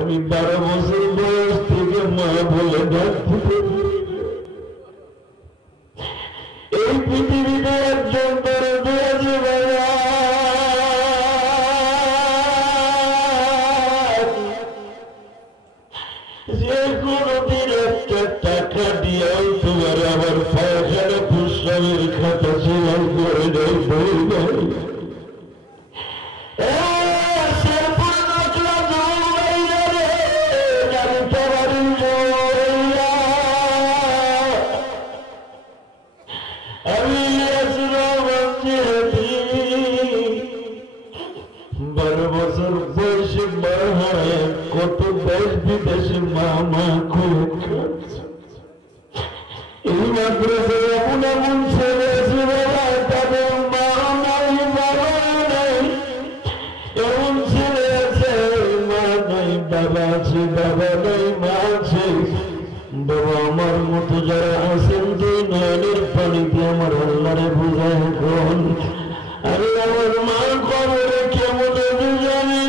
আমি 12 বছর বয়স থেকে মা বলে ডাকতে এই পৃথিবীতে একজন দরদি আছে বাবা, যে কোনদিন একটা টাকা দিয়েও তোমার আবার পায়খানা পুষ্পের খাতা সেলাই করে দেয় বই নাই। কত দেশ বিদেশে মামা খুব এই মাদ্রাসায় এমন এমন ছেলে আছে বাবা, তাদের মা নাই বাবা নাই, এমন ছেলে আছে মা নাই বাবা আছে, বাবা নাই মা আছে। বাবা আমার মতো যারা আছেন দুই নয়নের পানিতে আমার আল্লাহরে বুঝায় এখন আরে আমার মা কবরে কেমন জানি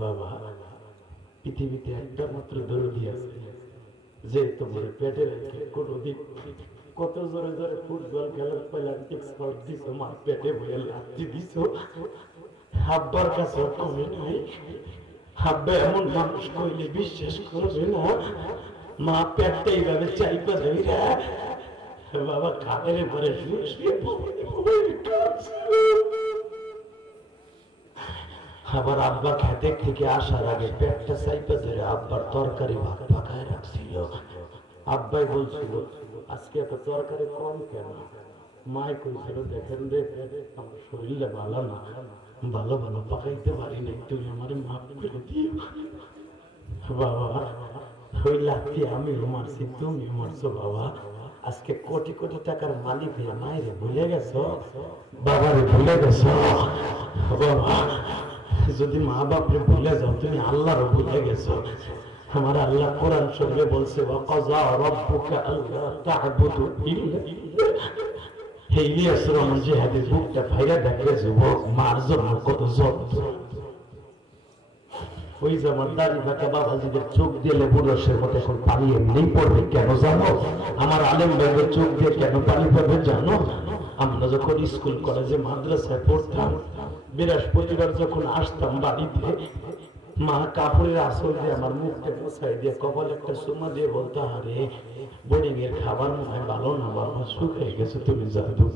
বাবা। পৃথিবীতে একটা মাত্র দরদি আছে যে তোমার পেটে রেখে কোনদিন কত জোরে জোরে ফুটবল খেলার প্যালান্টিক্স শট দিছো, মার পেটে বইয়া লাথি দিছো, আব্বার কাছে কমে নাই। আব্বা এমন মানুষ কইলে বিশ্বাস করবে না, মা পেটটা এইভাবে চাইপা দেবে বাবা খাটের পরে শুয়ে শুয়ে আবার আব্বা খেতে থেকে আসার আগে পেটটা চাইপা ধরে আব্বার তরকারি ভাত পাকায় রাখছিল। আব্বাই বলছিল আজকে এত তরকারি কম কেন? মায় কইছিল দেখেন রে আমার শরীরটা ভালো না, ভালো ভালো পাকাইতে পারি নাই, তুমি আমার মাফ করে দিও। বাবা ওই লাথি আমি মারছি, তুমি মারছো বাবা। আজকে কোটি কোটি টাকার মালিক হয়ে মায়ের ভুলে গেছো, বাবারে ভুলে গেছো। বাবা যদি মা বাপরে ভুলে যাও তুমি আল্লাহরও ভুলে গেছো। আমার আল্লাহ কোরআন শরীফে বলছে ওয়াকাযা রাব্বুকা আল্লা তা'বুদু ইল্লা হে ইলিয়াস রহমান যে হাদিস বুকটা ভাইরা দেখে যুবক মার জন্য কত যত্ন। ওই যে আমার দাড়ি বাঁকা বাবাজিদের চোখ দিয়ে লেবুর রসের মতো এখন পানি এমনি পড়বে কেন জানো? আমার আলেম ভাইদের চোখ দিয়ে কেন পানি পড়বে জানো? আমরা যখন স্কুল কলেজে মাদ্রাসায় পড়তাম, বৃহস্পতিবার যখন আসতাম বাড়িতে, মা কাপড়ের আসল দিয়ে আমার মুখটা পোছাই দিয়ে কপাল একটা চুমা দিয়ে বলতো আরে বোর্ডিং এর খাবার মনে হয় ভালো না বাবা, শুকিয়ে গেছে, তুমি যাবো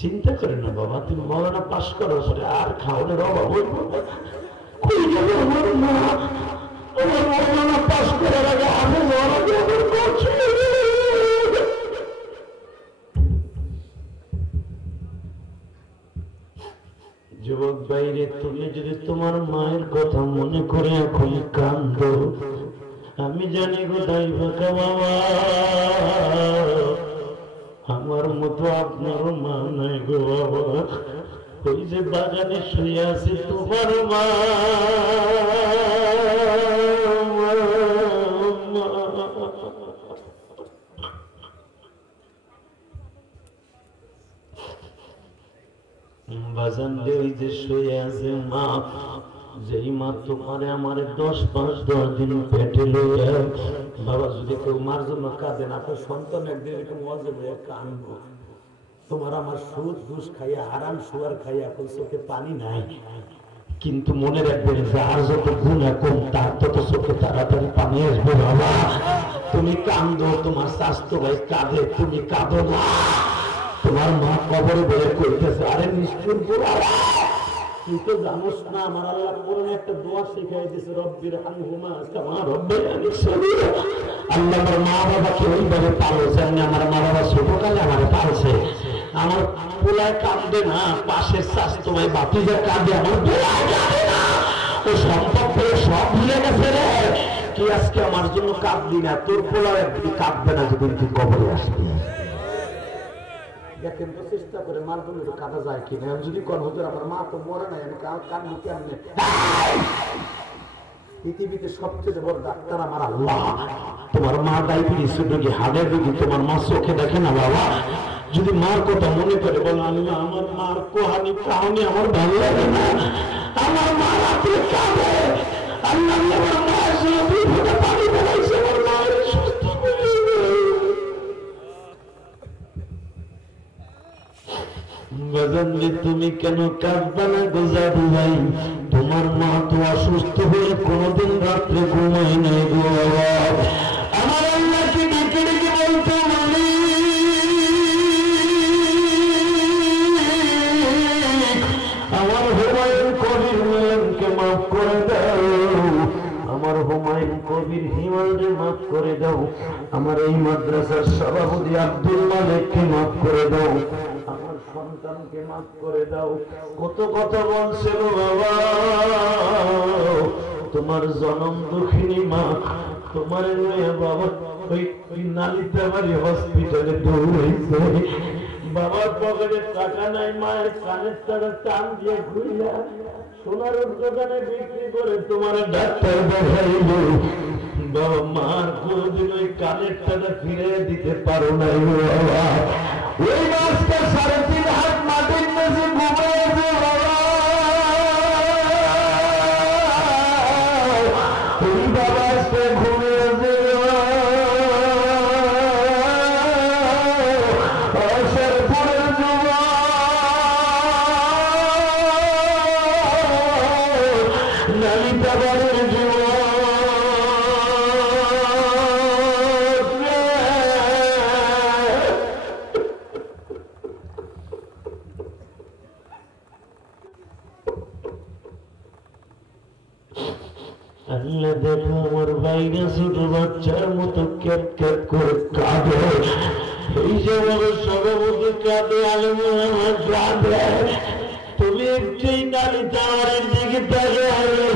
চিন্তা করে না বাবা, তুমি মৌলানা পাস করার পরে আর খাওয়ানোর অভাব হইব না। কই যাবে আমার মা? আমার মৌলানা পাস করার আগে আমি যুবক বাইরে তুমি যদি তোমার মায়ের কথা মনে করে এখন কান্দো, আমি জানি গো দাইবাকা বাবা আমার মতো আপনারও মা নাই গো বাবা। ওই যে বাগানে শুয়ে আছে তোমার মা, বাজান যে ওই যে শুয়ে আছে মা, যেই মা তোমারে আমারে 10 দিন পেটে লইয়া বাবা যদি কেউ মার জন্য কাঁদে না, আপনার সন্তান একদিন এরকম মজা হয়ে কাঁদবো। তোমার আমার সুদ ঘুষ খাইয়া হারাম সুয়ার খাইয়া এখন চোখে পানি নাই, কিন্তু মনে রাখবেন যার যত গুণা কম তার তত চোখে তাড়াতাড়ি পানি আসবে বাবা। তুমি কাঁদো, তোমার স্বাস্থ্য ভাই কাঁদে, তুমি কাঁদো না। তোমার মা কবরে বেড়ে কইতেছে আরে নিষ্ঠুর বাবা, তুই তো জানোস না আমার আল্লাহ কোরআনে একটা দোয়া শিখাই দিয়েছে রব্বির হামহুমা কামা রাব্বায়ানি সগীরা। আল্লাহ আমার মা বাবাকে ওইভাবে পালছেন, আমার মা বাবা ছোটকালে আমারে পালছে। আমার পোলায় কাঁদবে না, পাশের স্বাস্থ্য ভাই বাতিজা কাঁদে, আমার পোলায় কাঁদে না। ও সম্পদ পেয়ে সব ভুলে গেছে রে। কি আজকে আমার জন্য কাঁদলি না? তোর পোলায় একদিন কাঁদবে না যেদিন তুই কবরে আসবি। দেখেন তো চেষ্টা করে মার জন্য একটু কাঁদা যায় কিনা। যদি কোন হুজুর আমার মা তো মরে নাই, আমি কাঁদবো কেমনে? পৃথিবীতে সবচেয়ে বড় ডাক্তার আমার আল্লাহ। তোমার মা ডায়াবেটিস রোগী, হার্টের রোগী, তোমার মা চোখে দেখে না বাবা। যদি মার কথা মনে করে বলো আল্লাহ আমার মার কোহানি কাহানি আমার ভালো লাগে না, আমার মা রাত্রে কাঁদে, আল্লাহ আমার মায়ের জন্য দুই ফোঁটা পানি বেড়াইছে, আমার মায়ের সুস্থ করে বাজানজি তুমি কেন কাঁদবা না গোজাদু ভাই? তোমার মা তো অসুস্থ হয়ে কোনদিন রাত্রে ঘুমায় নাই গো বাবা। আমার আল্লাহকে ডেকে ডেকে বলতে বলি আমার হুমায়ুন কবির মিলনকে মাফ করে দাও, আমার হুমায়ুন কবির হিমালকে মাফ করে দাও, আমার এই মাদ্রাসার সভাপতি আব্দুল মালিককে মাফ করে দাও, আমার সন্তানকে মাফ করে দাও। কত কথা বলছে গো বাবা, তোমার জনম দুঃখিনী মা, তোমার মেয়ে বাবা ওই নালিতাবাড়ি হসপিটালে দৌড়াইছে, বাবার পকেটে টাকা নাই, মায়ের কানের টাকা টান দিয়ে ঘুরিয়া সোনার দোকানে বিক্রি করে তোমার ডাক্তার দেখাইল, বাবা মার কোনদিন ওই কানের টাকা ফিরে দিতে পারো নাই বাবা। ওই মাছটা 3.5 হাত মাটির নিচে ঘুমাইছে বাবা, ওই বাবা আজকে ঘুমিয়েছে শেরপুরের যুবক নালিতাবাড়ির যুবক আল্লাহ দেখো আমার বাইরে ছোট বাচ্চার মতো ক্যাট ক্যাট করে কাঁদে, এই যে আমার সভাপতি কাঁদে, আলমের আমার কাঁদে, তুমি একটাই নারী টাওয়ারের দিকে তাকে আলো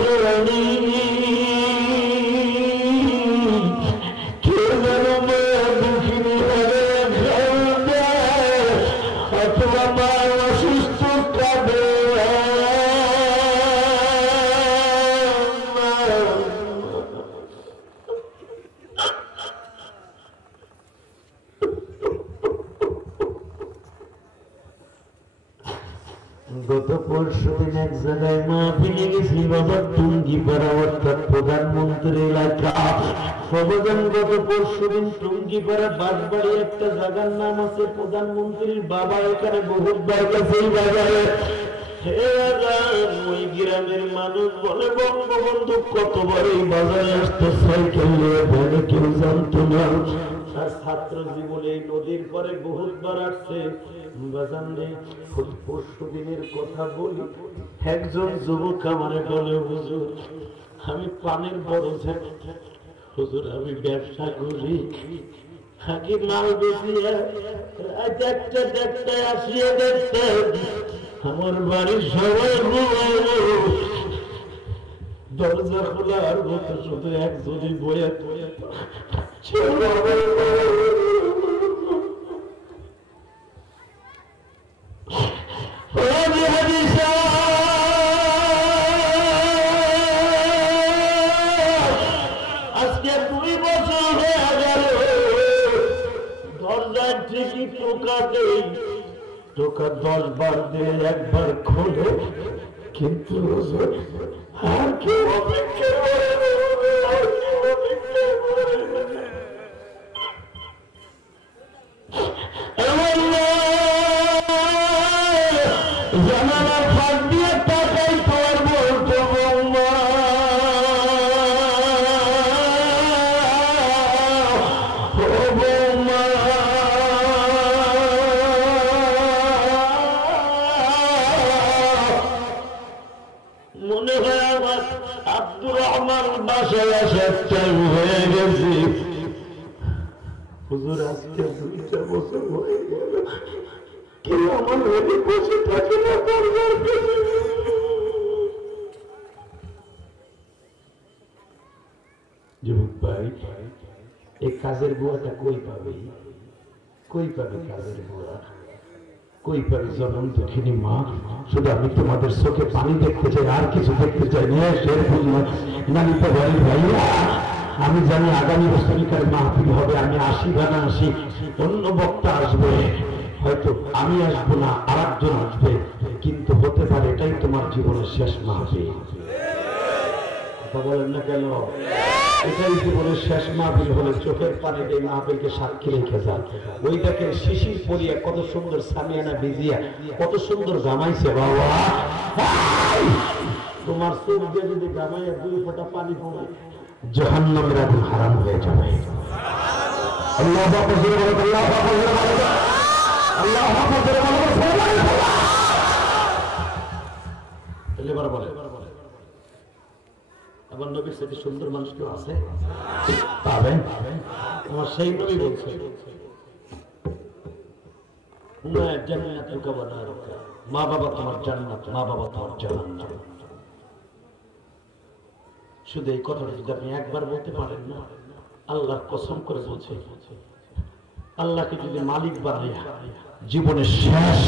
কে যেন মায়া দুঃখিনী ভাবে অথবা মা অসুস্থ কাঁদে, গত পরশুদিন এক জায়গায় মাহফিলে গেছি বাবা, টুঙ্গিপাড়া অর্থাৎ প্রধানমন্ত্রী এলাকা সবজন। গত পরশুদিন টুঙ্গিপাড়া বাঁশবাড়ি একটা জায়গার নাম আছে প্রধানমন্ত্রীর বাবা, এখানে বহুতবার গেছে এই বাজারে। ওই গ্রামের মানুষ বলে বঙ্গবন্ধু কতবার এই বাজারে আসতে সাইকেল নিয়ে বলে কেউ জানতো না, আর ছাত্র জীবনে এই নদীর পরে বহুতবার আসছে। পরশু দিনের কথা বলি, একজন যুবক আমারে বলে হুজুর আমি পানের বড় হুজুর আমি ব্যবসা করি, থাকি মাল বেশিয়ে দেখতে দেখতে আসিয়ে দেখতে আমার বাড়ির সবাই দরজা খোলা আর মতো শুধু একজনই বইয়া আজকে 2 বছর হয়ে গেল, দরজার ঠিকই টোকা দেই, টোকা 10 বার দিয়ে একবার খোলে, কিন্তু আর কেউ অপেক্ষা করে জানালার ফাঁক দিয়ে টাকাই তোর বলতো বৌমা, ও বৌমা মনে হয় আমার আব্দুর রহমান বাসায় আসার টাইম হয়ে গেছে। হুজুর আজকে 2টা বছর হয়ে গেল, কেউ আমার ঘরে বসে থাকে না দরজার পেছনে। যুবক ভাই এই কাজের বুয়াটা কই পাবে, কই পাবে কাজের বুয়া, কই পাবে জনম দুঃখিনী মা? শুধু আমি তোমাদের চোখে পানি দেখতে চাই, আর কিছু দেখতে চাই না। শেরপুর নালিতাবাড়ির ভাইয়া আমি জানি আগামী বছরকার মাহফিল হবে, আমি আসি বা না আসি, অন্য বক্তা আসবে, হয়তো আমি আসবো না, আর একজন আসবে, কিন্তু হতে পারে এটাই তোমার জীবনের শেষ মাহফিল। কথা বলেন না কেন? এটাই জীবনের শেষ মাহফিল হলে চোখের পানি এই মাহফিলকে সাক্ষী রেখে যান। ওই দেখেন শিশির পরিয়া কত সুন্দর সামিয়ানা ভিজিয়া কত সুন্দর গামাইছে বাবা। তোমার চোখ দিয়ে যদি গামাইয়া 2 ফোঁটা পানি পড়ে জাহান্নামের আগুন হারাম হয়ে যাবে। আল্লাহু আকবার, আল্লাহু আকবার, আল্লাহু আকবার। এবার বলে আমার নবীর সাথে সুন্দর মানুষ কেউ আছে পাবেন? আমার সেই নবী বলছে মা বাবা তোমার জান্নাত, মা বাবা তোমার জাহান্নাম। শুধু এই কথাটা যদি আপনি একবার বলতে পারেন না, আল্লাহর কসম করে বলছে, আল্লাহকে যদি মালিক বানাইয়া জীবনের শেষ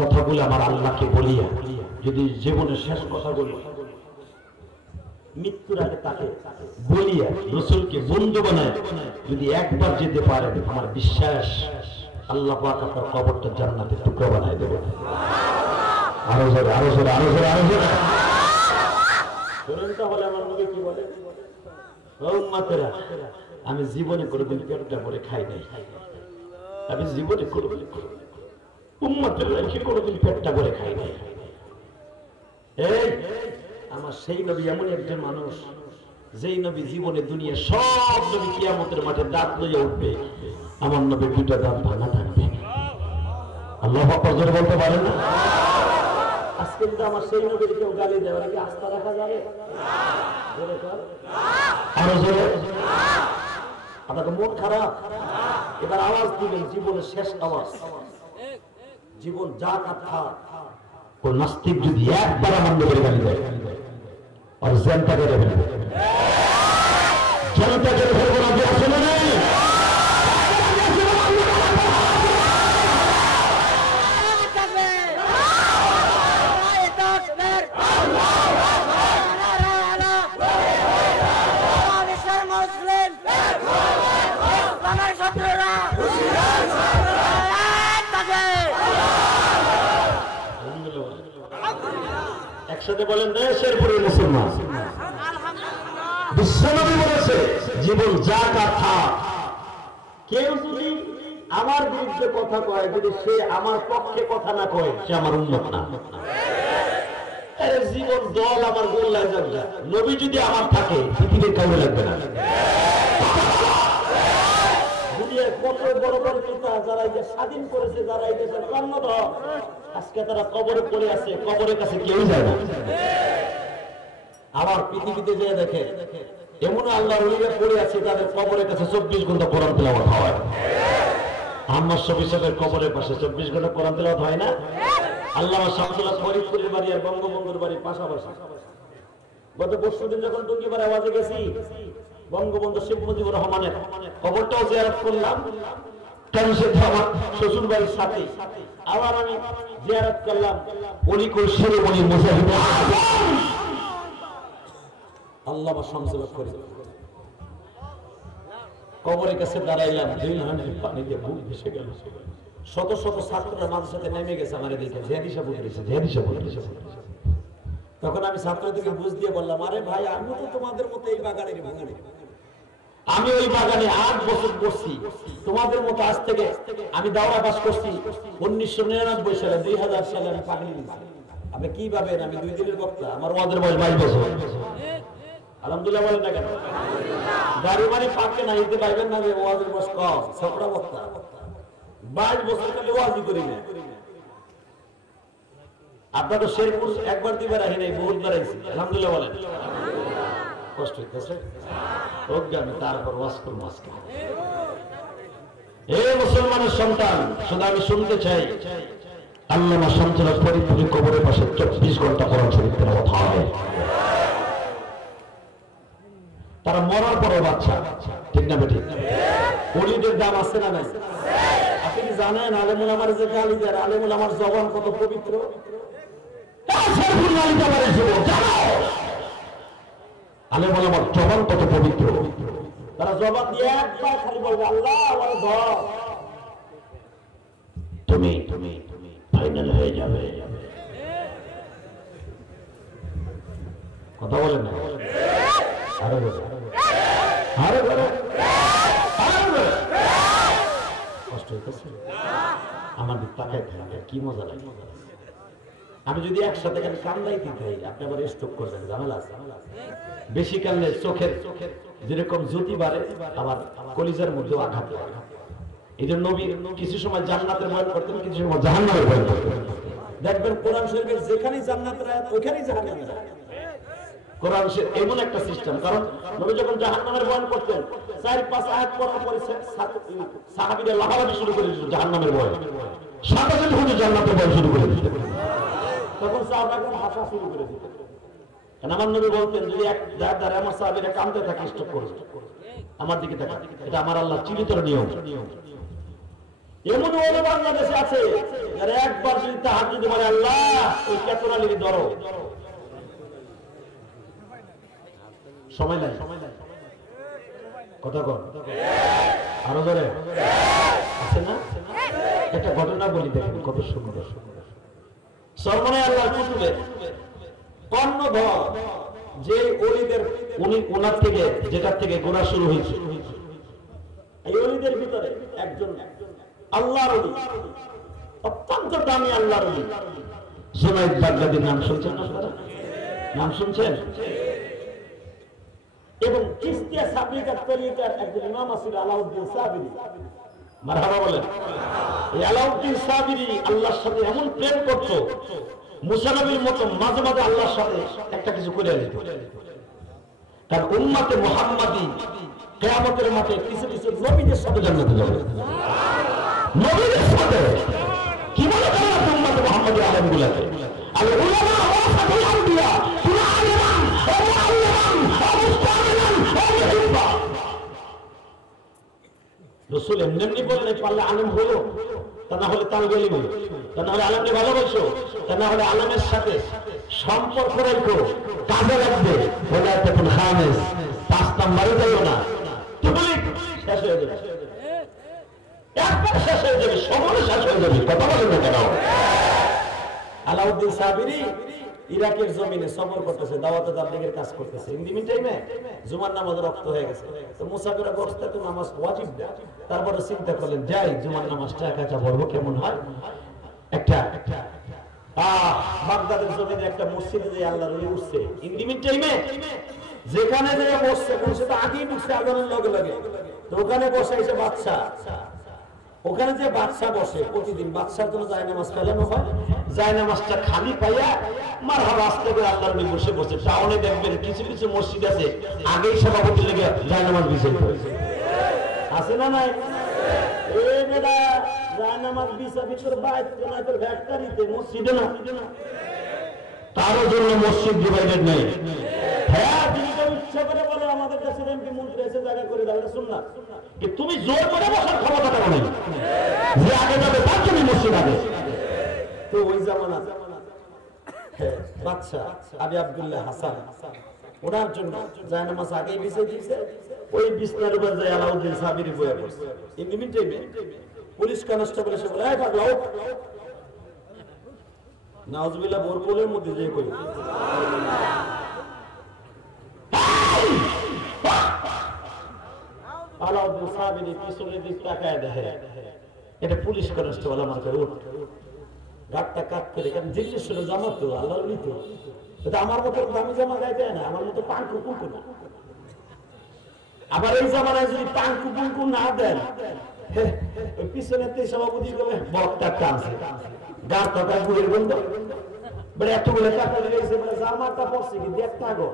কথাগুলো আমার আল্লাহকে বলিয়া, যদি জীবনের শেষ কথাগুলো মৃত্যুর আগে তাকে বলিয়া রাসূলকে বন্ধু বানায় যদি একবার যেতে পারেন, আমার বিশ্বাস আল্লাহ পাক আপনার কবরটা জান্নাতের টুকরো বানায় দেবে। আরো জোরে, আরো জোরে, আরো জোরে, আরো জোরে শুনেন। তাহলে আমার নবী কি বলে? ও উম্মতেরা, আমি জীবনে কোনোদিন পেটটা ভরে খাই নাই, আমি জীবনে কোনোদিন উম্মতেরা কোনোদিন পেটটা ভরে খাই নাই। এই আমার সেই নবী এমন একজন মানুষ, যেই নবী জীবনে দুনিয়া সব নবী কিয়ামতের মাঠে দাঁত লইয়া উঠবে, আমার নবী 2টা দাঁত ভাঙা থাকবে। আল্লাহু আকবার জোরে বলতে পারেন না? আজকে কিন্তু আমার সেই নবীর কেউ গালি দেয়, ওরা কি আস্থা রাখা যাবে? জোরে কর, আরো জোরে। আপনাকে মন খারাপ, এবার আওয়াজ দিবেন, জীবনের শেষ আওয়াজ, জীবন যা কথা। কোন নাস্তিক যদি একবার আমার নবীর গালি দেয় আর জানতা করে ফেলবে, জানতা করে ফেলবো না, যে আসলে নেই। একসাথে বলেন, দেশের পুরো মুসলমান। বিশ্বনবী বলেছে, জীবন যা কথা, কেউ যদি আমার বিরুদ্ধে কথা কয়, যদি সে আমার পক্ষে কথা না কয়, সে আমার উম্মত না। জীবন দল আমার গোল্লায় যাবে। নবী যদি আমার থাকে, পৃথিবীর কাউকে লাগবে না। কত বড় বড় নেতা যারা এই স্বাধীন করেছে, যারা এই দেশের কর্ণধর, আজকে তারা কবরে পড়ে আছে, কবরের কাছে কেউ যায় না। আবার পৃথিবীতে যে দেখে এমন আল্লাহর ওলিরা পড়ে আছে, তাদের কবরের কাছে 24 ঘন্টা কোরআন তেলাওয়াত হয়। আহমদ শফি সাহেবের কবরের পাশে 24 ঘন্টা কোরআন তেলাওয়াত হয় না? আল্লামা শামসুল্লাহ ফরিদপুরের বাড়ি আর বঙ্গবন্ধুর বাড়ি পাশাপাশি। গত পরশুদিন যখন টুঙ্গিপাড়া আওয়াজে গেছি, বঙ্গবন্ধু শেখ মুজিবুর রহমানের কবরটাও জিয়ারত করলাম, আমার শ্বশুর বাড়ির সাথে। আবার আমি জিয়ারত করলাম অলিকুল শিরোমণি মুজাহিদ আল্লামা শামসুল্লাহ ফরিদ কবরের কাছে দাঁড়াইলাম, 2 হাঁটু পানিতে বুক ভেসে গেল। শত শত ছাত্ররা মাদ্রাসাতে নেমে গেছে, আমার দেখে জিয়াদিশা বলেছে, জিয়াদিশা বলেছে। তখন আমি ছাত্রদেরকে বুঝ দিয়ে বললাম, আরে ভাই, আমি তো তোমাদের মতো এই বাগানের বাগানে, আমি ওই বাগানে 8 বছর করছি, তোমাদের মতো আজ থেকে আমি দাওরা পাস করছি 1999 সালে, 2000 সালে আমি পাগলি নিয়েছি। আপনি কি ভাবেন আমি 2 দিনের বক্তা? আমার ওয়াজের বয়স 22 বছর। আলহামদুলিল্লাহ বলেন না কেন? বাড়ি বাড়ি পাকে না দিতে পারবেন না, ওয়াজের বয়স কম, ছোটরা বক্তা। 22 বছর খালি ওয়াজই করি না। আপনার তো শেরপুর একবার 2বার আহি নাই, বহুতবার আইছি। আলহামদুলিল্লাহ বলেন। কষ্ট হইতেছে অজ্ঞানী, তারপর ওয়াজ করবো আজকে। এ মুসলমানের সন্তান, শুধু আমি শুনতে চাই, আল্লামা শামসুল্লাহ ফরিদপুরের কবরের পাশে 24 ঘন্টা কোরআন শরীফ তেলাওয়াত হয়। তারা মরার পরে বাচ্চা, ঠিক না বেঠিক? ওলিদের দাম আছে না নাই? আপনি কি জানেন আলেমুল আমার যে গালি দেয়, আলেমুল আমার জবান কত পবিত্র? আলেম ওলামার জবান কত পবিত্র, তারা জবান দিয়ে একবার খালি বলবে আল্লাহ আমার ধর, তুমি ফাইনাল হয়ে যাবে। কথা বলেন না, আরো বলে, আরো বলে, আরো বলে। কষ্ট হইতেছে আমার দিক তাকায় থাকে, কি মজা লাগে। আমি যদি একসাথে কান্দাই দিতে আপনি আবার স্ট্রোক করবেন, ঝামেলা আছে। বেশি কান্দলে চোখের যেরকম জ্যোতি বাড়ে, আবার কলিজার মধ্যে আঘাত লাগে। এই জন্য নবী কিছু সময় জান্নাতের বয়ান করতেন, কিছু সময় জাহান্নামের বয়ান করতেন। দেখবেন কোরআন শরীফের যেখানেই জান্নাতের আয়াত ওখানেই জাহান্নামের আয়াত। কোরআন শরীফ এমন একটা সিস্টেম, কারণ নবী যখন জাহান্নামের বয়ান করতেন 4-5 আয়াত পড়ার পরে সাহাবীরা লাফালাফি শুরু করে দিত জাহান্নামের বয়ান, সাথে সাথে হুজুর জান্নাতের বয়ান শুরু করে দিত। তখন সাহাবারা হাসা শুরু করে দিত। কারণ আমার নবী বলতেন যদি এক দ্বারা আমার সাহাবীরা কাঁদতে থাকে স্টপ করে আমার দিকে তাকা, এটা আমার আল্লাহর চিরতর নিয়ম। এমন ওলামা বাংলাদেশে আছে যারা একবার যদি তাহাজ্জুদে বলে আল্লাহ ওই কেতরালির ধরো, সময় নাই, কথা কর আরো ধরে আছে না। একটা ঘটনা বলি, দেখেন কত সুন্দর। সরমনে আল্লাহর কুতুবে কর্ণধর যে ওলিদের ওনার থেকে যেটার থেকে গোনা শুরু হয়েছে, এই ওলিদের ভিতরে একজন আল্লাহর ওলি, অত্যন্ত দামি আল্লাহর ওলি, জুনাইদ বাগদাদির নাম শুনছেন আপনারা? নাম শুনছেন? এবং চিশতিয়া সাবরিকার তরিকার একজন ইমাম আছিল আলাউদ্দিন সাবিরি, মারহাবা বলেন। এই আলাউদ্দিন সাবিরি আল্লাহর সাথে এমন প্রেম করত, মুসা নবীর মতো মাঝে মাঝে আল্লাহর সাথে একটা কিছু করে নিত। কারণ উম্মতে মুহাম্মাদি কিয়ামতের মাঠে কিছু কিছু নবীদের সাথে জান্নাতে যাবে, নবীদের সাথে। কি বলে তারা উম্মতে মুহাম্মাদি আলেমগুলোকে? আল উলামা ওয়ারাসাতুল আম্বিয়া, তুরা আলেমান ও মুআল্লিমান ও মুস্তামিনান ও মুহিব্বা। রাসূল এমনি বললে পারলে আলেম হলো, তা না হলে তালবে ইলম, তা না হলে আলেমকে ভালোবাসো, তা না হলে আলেমের সাথে সম্পর্ক রাখো, কাজে লাগবে। ওলা তখন খামেস 5 নম্বরে যাইও না, তুমি শেষ হয়ে যাবে, একবার শেষ হয়ে যাবে, সবরে শেষ হয়ে যাবে। কথা বলেন না কেন? আলাউদ্দিন সাবিরি ইরাকের জমিনে সফর করতেছে, দাওয়াত তাবলীগের কাজ করতেছে। ইন টাইমে জুমার নামাজ রক্ত হয়ে গেছে, তো মুসাফির অবস্থায় তো নামাজ ওয়াজিব না। তারপরে চিন্তা করলেন যাই জুমার নামাজটা একা পড়বো, কেমন হয়। একটা বাগদাদের জমিনে একটা মসজিদে যে আল্লাহর ওলি উঠছে, ইন টাইমে যেখানে যে বসছে, সে তো আগেই ঢুকছে আজানের লগে লগে, তো ওখানে বসে এসে বাদশা, ওখানে যে বাদশা বসে প্রতিদিন বাদশার জন্য জায়নামাজ ফেলানো হয়, জায়নামাজটা খালি পাইয়া মারহাবা আস্তে করে আল্লাহর নবী বসে বসে। টাউনে দেখবেন কিছু কিছু মসজিদ আছে আগেই সভাপতি লেগে জায়নামাজ বিছিয়ে পড়েছে, আছে না নাই? এই বেটা জায়নামাজ বিছা ভিতর বাইরে না, তোর ফ্যাক্টরিতে, মসজিদে না। তারও জন্য মসজিদ ডিভাইডেড নাই। হ্যাঁ, তুমি তো ইচ্ছা করে বলে আমাদের দেশের এমপি মন্ত্রী এসে জায়গা করে দাও, এটা শুন না। তুমি জোর করে বসার ক্ষমতা কেন নেই? যে আগে যাবে তার জন্য মসজিদ আগে। তো ওই জামানা বাদশা আবি আব্দুল্লাহ হাসান, ওনার জন্য জায়নামাজ আগেই বিছিয়ে দিয়েছে। ওই বিছনার উপর যায় আলাউদ্দিন সাবিরি বয়ে পড়ছে। ইন দ্য মিনটাইমে পুলিশ কনস্টেবল এসে বলে, এই পাগলা ওঠ। নাউজুবিল্লাহ, বোরপুলের মধ্যে যে কই আলাউদ্দিন সাবিরি পিছনের দিক তাকায় দেখে এটা পুলিশ কনস্টেবল। আমার উঠ, গাটটা কাট করে, কারণ জিজ্ঞেস করে জামা তো আল্লাহর নিত, এটা আমার মতো দামি জামা গাইতে না, আমার মতো পাঙ্কু পুঙ্কু না। আবার এই জামানায় যদি পাঙ্কু পুঙ্কু না দেন, পিছনে সভাপতি করবে বক্তা আছে গাছ টাকা গুড়ের বন্ধ বলে এতগুলো টাকা লেগেছে, জামাটা পড়ছে কি দেখতে আগো।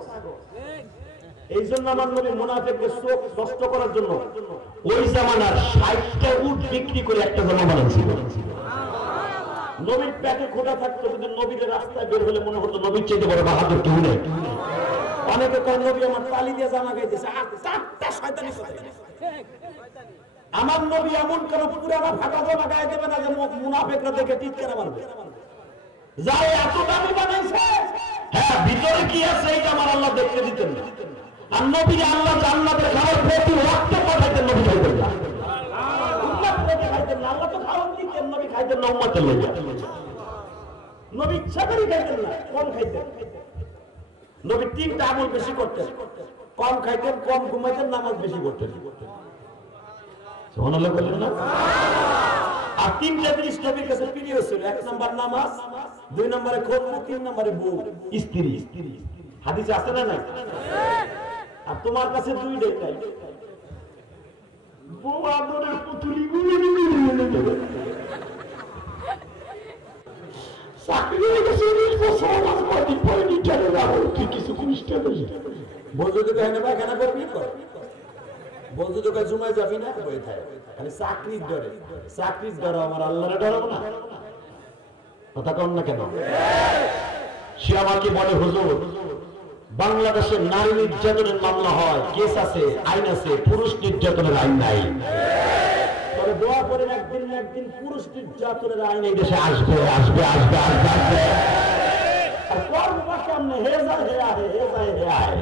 এই জন্য আমার নবী মুনাফিকদের চোখ নষ্ট করার জন্য ওই জামানার 60টা উট বিক্রি করে একটা জামা বানাইছিল। নবীর পেটে খোঁড়া থাকতো, কিন্তু নবীর রাস্তায় বের হলে মনে হতো নবীর চাইতে বড় বাহাদুর কেউ নেই। অনেকে কয় নবী আমার তালি দিয়ে জামা গাইতেছে, আর চারটা শয়তানি করে। আমার নবী এমন কোন পুরানা ফাটা জামা গায়ে দেবে না যে মুনাফিকরা দেখে টিটকারা মারবে। যাই এত দামি বানাইছে, হ্যাঁ ভিতরে কি আছে এইটা আমার আল্লাহ দেখতে দিতেন না। আর নবীর আল্লাহ জান্নাতের খাবার প্রতি ওয়াক্ত পাঠাইতেন, নবী খাইতেন না, উম্মত খাইতেন না। আল্লাহ তো খাওয়ান দিতেন, নবী খাইতেন না উম্মতের লেগে। নবী ইচ্ছা করে খাইতেন না, কম খাইতেন। নবী 3টা আমল বেশি করতেন, কম খাইতেন, কম ঘুমাইতেন, নামাজ বেশি করতেন। সুবহানাল্লাহ বলেন না? আর 3টা জিনিস নবীর কাছে প্রিয় ছিল। 1 নাম্বার নামাজ, 2 নম্বরে খোদমত, 3 নম্বরে বউ স্ত্রী। হাদিসে আছে না নাই? আর তোমার কাছে 2টাই নাই। বউ আদরের পুতুলি গুলি চাকরি গেছে 20 বছর নামাজ পড়ি পড়ে নিটারে যাবো, তুই কিছু করিস না। বলতো তো কেন ভাই কেন করবি কর, বলতো তো জুমায় যাবি না বই থাকে, খালি চাকরির ডরে। চাকরির ডরে আমার আল্লাহরে ডরাবো না? কথা কম না কেন? সে আমাকে বলে হুজুর বাংলাদেশের নারী নির্যাতনের মামলা হয়, কেস আছে, আইন আছে, পুরুষ নির্যাতনের আইন নাই। তবে দোয়া করেন একদিন না একদিন পুরুষ নির্যাতনের আইন এই দেশে আসবে, আসবে, আসবে, আসবে, আসবে। আর করবো কেমনে? হে যায় হে আহে, হে যায় হে আহে।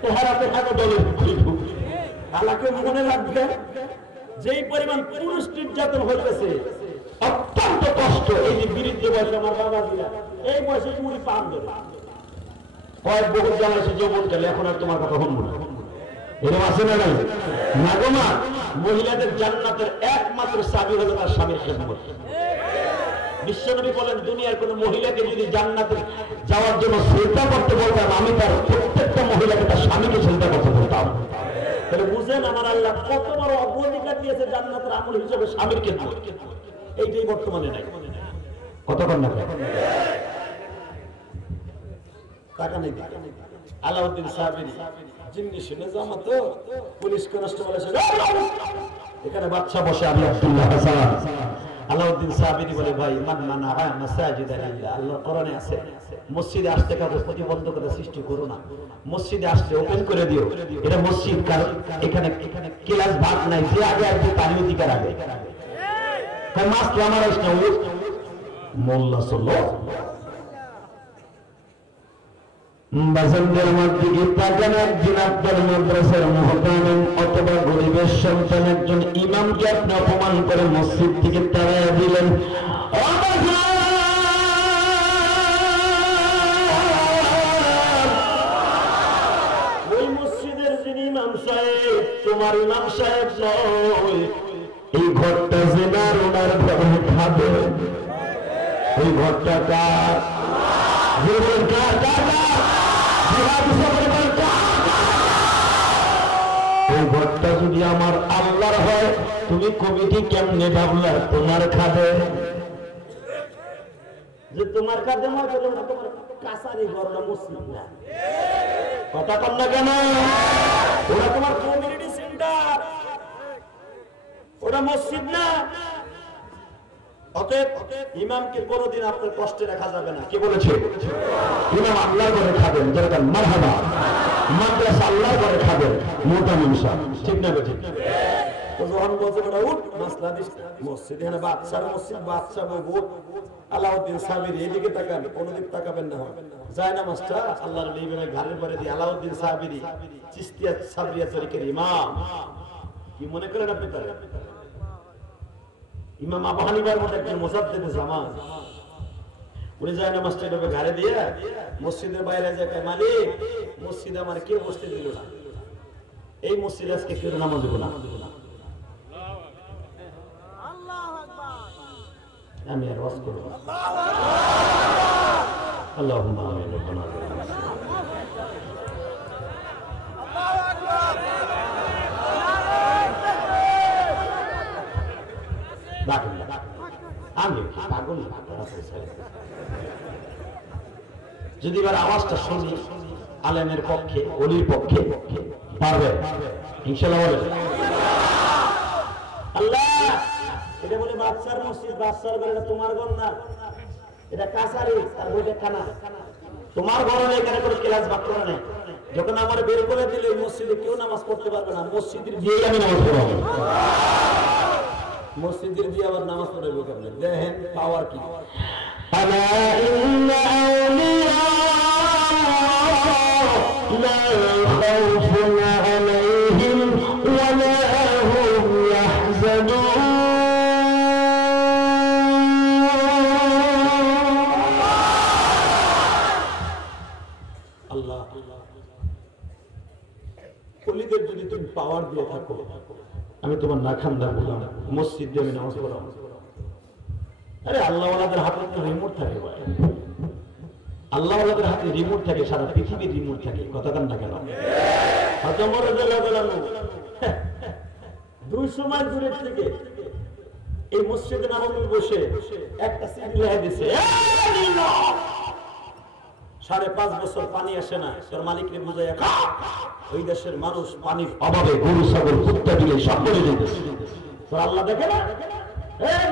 তেহারাতে থাকো দলের আল্লাহকে মনে রাখবে, যেই পরিমাণ পুরুষ নির্যাতন হইতেছে অত্যন্ত কষ্ট। এই যে বৃদ্ধ বয়সে আমার বাবা দিলা এই বয়সে মুড়ি পান ধরে কয়েক বহু জানাইছে যৌবন কালে, এখন আর তোমার কথা শুনবো না। এরকম আছে না নাই? না গো মা, মহিলাদের জান্নাতের একমাত্র চাবি হলো তার স্বামীর খেদমত। বিশ্বনবী বলেন দুনিয়ার কোন মহিলাকে যদি জান্নাতে যাওয়ার জন্য চিন্তা করতে বলতাম, আমি তার প্রত্যেকটা মহিলাকে তার স্বামীকে চিন্তা করতে বলতাম। তাহলে বুঝেন আমার আল্লাহ কত বড় অগ্রাধিকার দিয়েছে জান্নাতের আমল হিসেবে স্বামীর খেদমত। এইটাই বর্তমানে নাই। কতক্ষণ না টাকা নেই। আলাউদ্দিন সাহাবী জিন্নি শুনে জামা তো পুলিশ কনস্টেবল এসে এখানে বাচ্চা বসে, আমি আব্দুল্লাহ হাসান। আলাউদ্দিন সাহাবী বলে ভাই মান মানা মাসাজিদ আল্লাহ, আল্লাহর কোরআনে আছে মসজিদে আসতে কাউকে প্রতিবন্ধকতা সৃষ্টি করো না, মসজিদে আসলে ওপেন করে দিও। এটা মসজিদ, কারণ এখানে ক্লাস ভাগ নাই, যে আগে আসবে তারই অধিকার আগে। মাসলা আমার আসলে মোল্লা চলো বাজানদের মধ্যে তাকান একদিন আপনার মাদ্রাসার মুহতামিম অথবা গরিবের সন্তান একজন ইমামকে আপনি অপমান করে মসজিদ থেকে তাড়াইয়া দিলেন। ওই মসজিদের যিনি ইমাম সাহেব তোমার ইমাম সাহেব নয়, এই ঘরটা জেনার ওনার ঘরে খাবে। এই ঘরটা কার? এই ঘরটা যদি আমার আল্লাহর হয়, তুমি কমিটি কেমনে ভাবলা তোমার খাবে? যে তোমার কাছে তোমার কাছারি ঘর না মসজিদ না। কথা কম না কেন? ওরা তোমার কমিউনিটি সেন্টার, ওরা মসজিদ না। অতএব ইমামকে কোনদিন আপনার কষ্টে রাখা যাবে না। কে বলেছে? ইমাম আল্লাহর ঘরে খাবেন, যেরকম মারহাবা। মাদ্রাসা আল্লাহর ঘরে খাবেন, মুহতামিম সাহেব, ঠিক না? ঠিক। তো যখন বলছে ওরা উঠ মাসলা দিস মসজিদ, এখানে বাদশার মসজিদ, বাদশা বলবো আলাউদ্দিন সাহাবীর এদিকে তাকান, কোনদিক তাকাবেন না। যায় না মাস্টার আল্লাহর লিবের ঘরের পরে দিয়ে আলাউদ্দিন সাহাবীর চিশতিয়া সাবরিয়া তরিকের ইমাম। কি মনে করেন আপনি? তারা ইমাম আবু হানিফার মতো একজন মুসাদ্দিদে জামান, উনি যায় না মাস্টার এভাবে ঘাড়ে দিয়ে মসজিদের বাইরে যায়, মালিক মসজিদে আমার কেউ বসতে দিল না, এই মসজিদে আজকে কেউ নামাজ দেব না। আমি আর ওয়াজ করব না। আল্লাহুম্মা আমিন। আমি পাগল যদি এবার আওয়াজটা শুনি আলেমের পক্ষে, অলির পক্ষে, পারবে ইনশাআল্লাহ? বলে আল্লাহ এটা বলে বাদশার মসজিদ, বাদশার ঘর, এটা তোমার ঘর না, এটা কাছারি, আর বইটা খানা। তোমার ঘর নেই, এখানে কোনো ক্লাস ভাগ করা নেই। যখন আমার বের করে দিলে মসজিদে কেউ নামাজ পড়তে পারবে না, মসজিদের দিয়েই আমি নামাজ পড়াবো। মসজিদের দিয়ে আবার নামাজ পড়াবো কেমন? দেখেন পাওয়ার কি। আলা ইন্না আউলিয়া পাওয়ার দিয়ে থাকো, আমি তোমার না খান্দা বললাম, মসজিদ দিয়ে আমি নামাজ পড়াম। আরে আল্লাহওয়ালাদের হাতে তো রিমোট থাকে ভাই, আল্লাহওয়ালাদের হাতে রিমোট থাকে, সারা পৃথিবীর রিমোট থাকে, কথা কান না কেন? হযরত ওমর রাদিয়াল্লাহু আনহু 200 মাইল দূরে থেকে এই মসজিদে নববী বসে একটা সিট লিখে দিয়েছে, 5.5 বছর পানি আসে না, তোর মালিককে বুঝাইয়া খা। ওই দেশের মানুষ পানির অভাবে গরু ছাগল কুত্তা বিলাই সব বলে দিতেছে, তোর আল্লাহ দেখে না?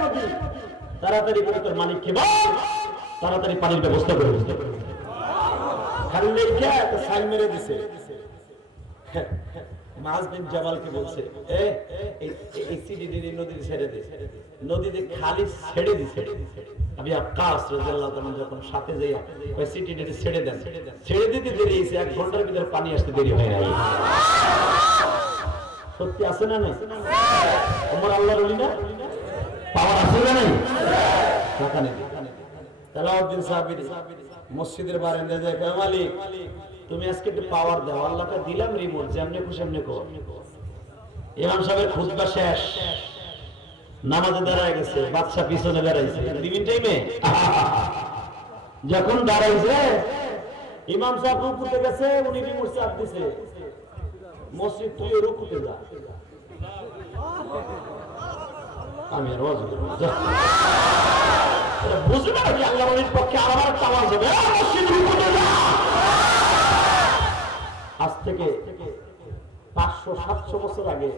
নবী তাড়াতাড়ি করে তোর মালিককে বল তাড়াতাড়ি পানির ব্যবস্থা করে দিতে। খালি লেখা একটা সাইন মেরে দিছে। মাজ বিন জামালকে বলছে এই সিডিডি নদীতে ছেড়ে দে, নদীতে খালি ছেড়ে দিছে। আমি আকাশ রাদিয়াল্লাহু তাআলা যখন সাথে যাই ওই সিডিডি ছেড়ে দেন, ছেড়ে দিতে দেরি হয়েছে, 1 ঘন্টার ভিতরে পানি আসতে দেরি হয় নাই। সত্যি আছে না না? ওমর আল্লাহর ওলি না? পাওয়ার আছে না নাই? টাকা নেই। তালাউদ্দিন সাহাবী মসজিদের বারান্দায় যায়, মালিক তুমি আজকে একটু পাওয়ার দাও, আল্লাহকে দিলাম রিমোট, যেমনে খুশি এমনি কর। ইমাম সাহেবের খুতবা শেষ, নামাজে দাঁড়ায় গেছে, বাদশা পিছনে দাঁড়াইছে, দিবিন টাইমে যখন দাঁড়াইছে ইমাম সাহেব রুকুতে গেছে, উনি রিমোট চাপ দিছে, মসজিদ তুই রুকুতে যা। আমি আর ওয়াজ করব না, বুঝবে না কি আল্লাহর ওলির পক্ষে আবার একটা আওয়াজ হবে, মসজিদ রুকুতে যা। আজ থেকে 500-700 বছর আগে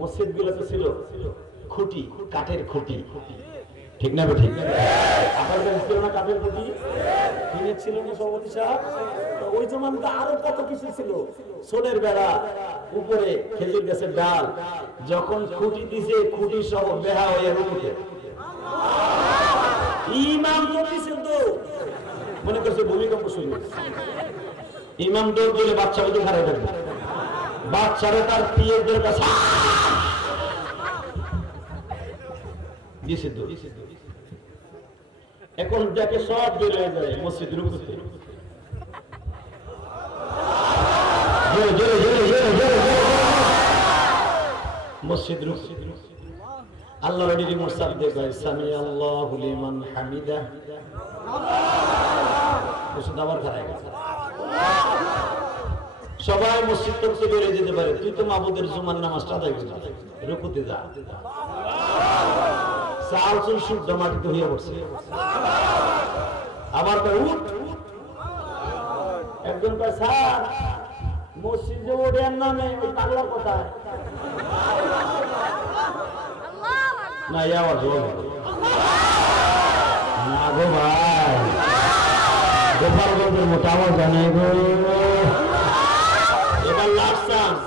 মসজিদ গুলোতে ছিল খুঁটি, কাঠের খুঁটি, ঠিক না? ঠিক আপনাদের ছিল না কাঠের খুঁটি? ছিল না সভাপতি সাহেব? ওই জমানাতে আরো কত কিছু ছিল, সোনের বেড়া, উপরে খেজুর গাছের ডাল, যখন খুঁটি দিছে খুঁটি সহ বেহা হয়ে রুকুতে। ইমাম তো দিছে, তো মনে করছে ভূমিকম্প শুরু, ইমাম দৌড় দিলে বাচ্চা বলতে খারাপ থাকবে, বাচ্চারা তার পিয়ের কাছে এখন দেখে সব বের হয়ে যায় মসজিদ রুকুতে। মসজিদ আল্লাহ রিমোট চাপ দিয়ে কয় সামি আল্লাহু লিমান হামিদা, আবার খারাপ গেছে। সবাই মসজিদ থেকে বেরিয়ে যেতে পারে, তুই তো মাবুদের জুমার নামাজটা আদায় করতে রুকুতে যা। চাল চুল শুদ্ধ মাটিতে হয়ে পড়ছে, আবার উঠ। একজন কয় স্যার মসজিদে ওঠেন নামে ওই পাগলা কোথায়? না আওয়াজ না গো ভাই, গোপালগঞ্জের মতো আওয়াজ জানাই গো। এবার লাস্ট চান্স,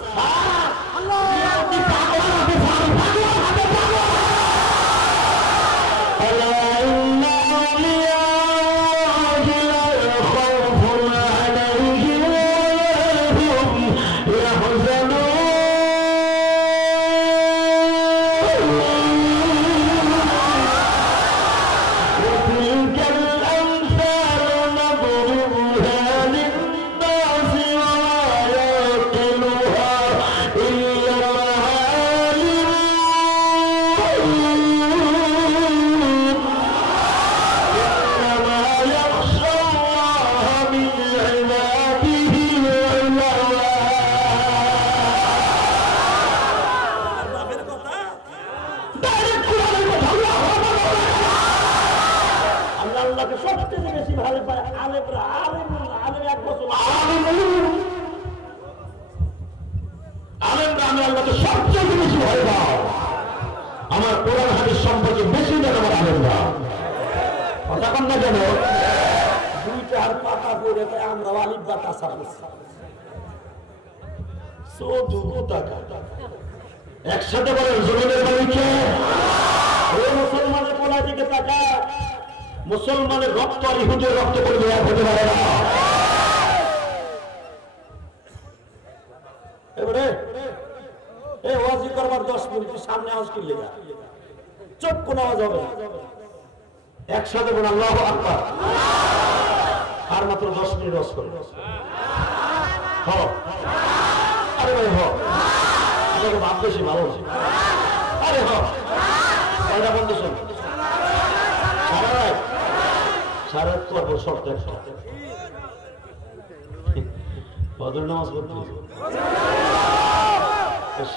আমার কোরআন হাদিস সম্পর্কে বেশি জানো আমার আলেমরা, কথা কন না কেন? 2-4 পাতা পড়ে আমরা আলিফ বা তাসা পড়ছি, একসাথে বলেন জমিনের মালিককে। মুসলমানের কোলা দিকে তাকা, মুসলমানের রক্ত আর ইহুদের রক্ত পড়বে এক হতে পারে না। এবারে ওয়াজি করবার 10 মিনিট সামনে আওয়াজ কিনলে চোখ কোন আওয়াজ হবে, একসাথে বলে আল্লাহু আকবার, আর মাত্র 10 মিনিট ওয়াজ করবে। আরে ভাই আপনাকে ভাব বেশি ভালো আরে কয়টা বন্ধু শোন সারা রাত সারা রাত করবো শর্ত একটা ফজর নামাজ পড়তে